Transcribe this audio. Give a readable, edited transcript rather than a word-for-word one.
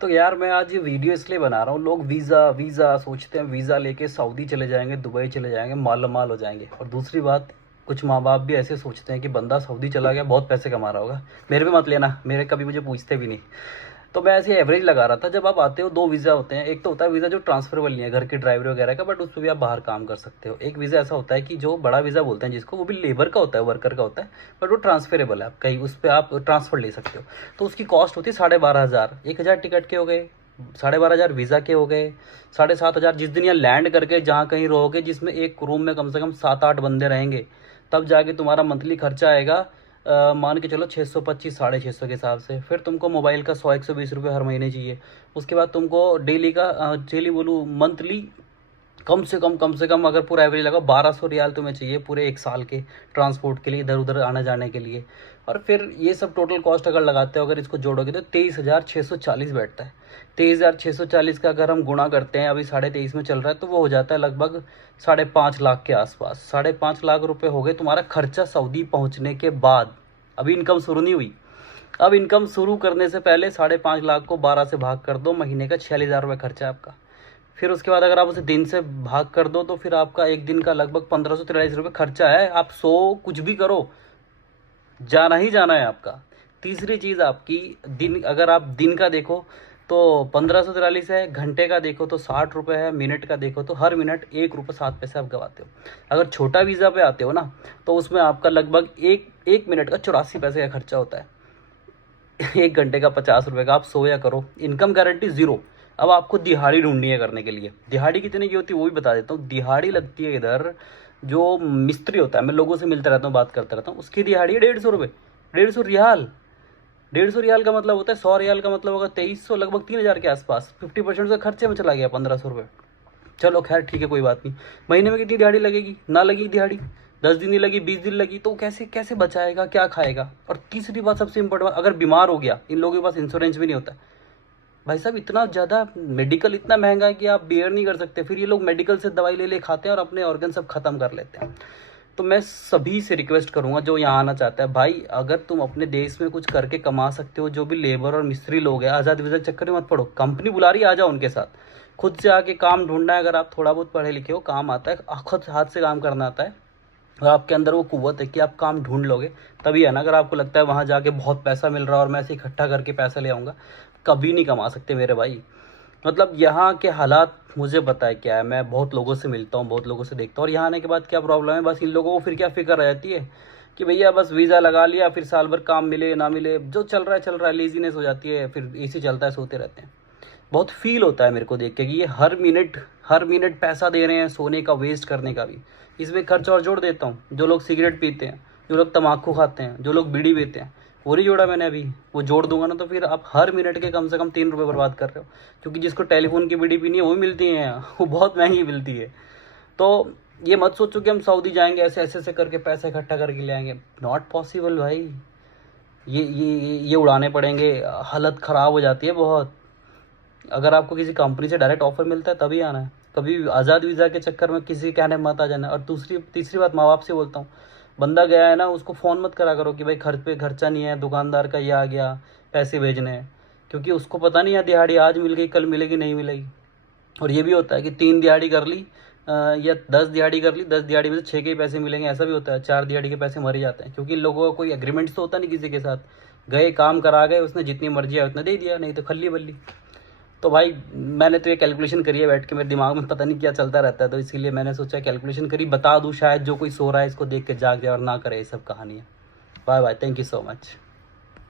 तो यार मैं आज ये वीडियो इसलिए बना रहा हूँ। लोग वीज़ा वीज़ा सोचते हैं, वीज़ा लेके सऊदी चले जाएंगे, दुबई चले जाएंगे, माल माल हो जाएंगे। और दूसरी बात, कुछ माँ बाप भी ऐसे सोचते हैं कि बंदा सऊदी चला गया बहुत पैसे कमा रहा होगा, मेरे पे मत लेना, मेरे कभी मुझे पूछते भी नहीं। तो मैं ऐसे एवरेज लगा रहा था। जब आप आते हो दो वीज़ा होते हैं। एक तो होता है वीज़ा जो ट्रांसफरेबल नहीं है, घर की ड्राइवरी वगैरह का, बट उस पर भी आप बाहर काम कर सकते हो। एक वीज़ा ऐसा होता है कि जो बड़ा वीज़ा बोलते हैं जिसको, वो भी लेबर का होता है, वर्कर का होता है, बट वो ट्रांसफरेबल है, आप कहीं उस पर आप ट्रांसफ़र ले सकते हो। तो उसकी कॉस्ट होती है 12,500। 1,000 टिकट के हो गए, 12,500 वीज़ा के हो गए, 7,500 जिस दिन यहाँ लैंड करके जहाँ कहीं रहोगे, जिसमें एक रूम में कम से कम 7-8 बंदे रहेंगे, तब जाके तुम्हारा मंथली खर्चा आएगा। मान के चलो 625, 650 के हिसाब से। फिर तुमको मोबाइल का 100-120 रुपये हर महीने चाहिए। उसके बाद तुमको डेली का, डेली बोलूँ, मंथली कम से कम अगर पूरा एवरेज लगा 1200 रियाल तुम्हें चाहिए पूरे एक साल के ट्रांसपोर्ट के लिए, इधर उधर आने जाने के लिए। और फिर ये सब टोटल कॉस्ट अगर लगाते हो, अगर इसको जोड़ोगे तो 23,640 बैठता है। 23,640 का अगर हम गुणा करते हैं, अभी 23.5 में चल रहा है, तो वो हो जाता है लगभग 5.5 लाख के आसपास। 5.5 लाख रुपए हो गए तुम्हारा खर्चा सऊदी पहुंचने के बाद। अभी इनकम शुरू नहीं हुई। अब इनकम शुरू करने से पहले 5.5 लाख को 12 से भाग कर दो, महीने का 46,000 रुपये खर्चा है आपका। फिर उसके बाद अगर आप उसे दिन से भाग कर दो, तो फिर आपका एक दिन का लगभग 1,543 रुपये खर्चा है। आप कुछ भी करो, जाना ही जाना है आपका। तीसरी चीज़ आपकी, दिन अगर आप दिन का देखो तो 1,543 है, घंटे का देखो तो 60 रुपये है, मिनट का देखो तो हर मिनट 1 रुपये 7 पैसे आप गवाते हो। अगर छोटा वीज़ा पे आते हो ना, तो उसमें आपका लगभग एक मिनट का 84 पैसे का खर्चा होता है। 1 घंटे का 50 रुपये का। आप सोया करो, इनकम गारंटी ज़ीरो। अब आपको दिहाड़ी ढूंढनी है करने के लिए। दिहाड़ी कितने की होती है वो भी बता देता हूँ। दिहाड़ी लगती है इधर, जो मिस्त्री होता है, मैं लोगों से मिलता रहता हूँ, बात करता रहता हूँ, उसकी दिहाड़ी है 150 रुपये। 150 रियाल। 150 रियाल का मतलब होता है, 100 रियाल का मतलब होगा 2300, लगभग 3,000 के आसपास। 50% से खर्चे में चला गया 1,500 रुपये। चलो खैर ठीक है, कोई बात नहीं। महीने में कितनी दिहाड़ी लगेगी? ना लगी दिहाड़ी, 10 दिन ही लगी, 20 दिन लगी, तो कैसे कैसे बचाएगा, क्या खाएगा? और तीसरी बात, सबसे इंपॉर्टेंट बात, अगर बीमार हो गया, इन लोगों के पास इंश्योरेंस भी नहीं होता। भाई साहब, इतना ज़्यादा मेडिकल इतना महंगा है कि आप बेयर नहीं कर सकते। फिर ये लोग मेडिकल से दवाई ले ले खाते हैं और अपने ऑर्गन सब खत्म कर लेते हैं। तो मैं सभी से रिक्वेस्ट करूंगा जो यहाँ आना चाहता है, भाई अगर तुम अपने देश में कुछ करके कमा सकते हो, जो भी लेबर और मिस्त्री लोग हैं, आज़ाद वीज़ा चक्कर में मत पड़ो। कंपनी बुला रही है, आ जाओ उनके साथ। खुद से आके काम ढूंढना है। अगर आप थोड़ा बहुत पढ़े लिखे हो, काम आता है, खुद हाथ से काम करना आता है, और आपके अंदर वो कुव्वत है कि आप काम ढूंढ लोगे, तभी है ना। अगर आपको लगता है वहाँ जाके बहुत पैसा मिल रहा है और मैं ऐसे इकट्ठा करके पैसा ले आऊँगा, कभी नहीं कमा सकते मेरे भाई। मतलब यहाँ के हालात मुझे पता है क्या है। मैं बहुत लोगों से मिलता हूँ, बहुत लोगों से देखता हूँ, और यहाँ आने के बाद क्या प्रॉब्लम है, बस इन लोगों को फिर क्या फिक्र रह जाती है कि भैया बस वीज़ा लगा लिया, फिर साल भर काम मिले ना मिले, जो चल रहा है, लेजीनेस हो जाती है, फिर एसी चलता है, सोते रहते हैं। बहुत फील होता है मेरे को देख के कि ये हर मिनट पैसा दे रहे हैं सोने का, वेस्ट करने का भी। इसमें खर्च और जोड़ देता हूँ, जो लोग सिगरेट पीते हैं, जो लोग तम्बाकू खाते हैं, जो लोग बीड़ी पीते हैं, वो नहीं जोड़ा मैंने अभी, वो जोड़ दूंगा ना, तो फिर आप हर मिनट के कम से कम 3 रुपये बर्बाद कर रहे हो। क्योंकि जिसको टेलीफोन की बीड़ी पीनी है वो भी मिलती है, वो बहुत महंगी मिलती है। तो ये मत सोचो कि हम सऊदी जाएंगे ऐसे ऐसे ऐसे करके पैसा इकट्ठा करके ले आएंगे। नॉट पॉसिबल भाई। ये उड़ाने पड़ेंगे, हालत ख़राब हो जाती है बहुत। अगर आपको किसी कंपनी से डायरेक्ट ऑफर मिलता है तभी आना है। कभी आज़ाद वीज़ा के चक्कर में किसी कहने में मत आ जाना। और तीसरी बात, माँ बाप से बोलता हूँ, बंदा गया है ना, उसको फ़ोन मत करा करो कि भाई घर पे खर्चा नहीं है, दुकानदार का ये आ गया, पैसे भेजने हैं। क्योंकि उसको पता नहीं है दिहाड़ी आज मिल गई, कल मिलेगी नहीं मिलेगी। और ये भी होता है कि 3 दिहाड़ी कर ली, या 10 दिहाड़ी कर ली, 10 दिहाड़ी में से 6 के ही पैसे मिलेंगे, ऐसा भी होता है। 4 दिहाड़ी के पैसे मर ही जाते हैं, क्योंकि इन लोगों का कोई एग्रीमेंट्स तो होता नहीं किसी के साथ। गए, काम करा गए, उसने जितनी मर्जी है उतना दे दिया, नहीं तो खल्ली बल्ली। तो भाई मैंने तो ये कैलकुलेशन करी है बैठ के, मेरे दिमाग में पता नहीं क्या चलता रहता है, तो इसीलिए मैंने सोचा कैलकुलेशन करी, बता दूँ, शायद जो कोई सो रहा है इसको देख के जाग जाए और ना करे ये सब कहानियाँ। Bye bye, thank you so much.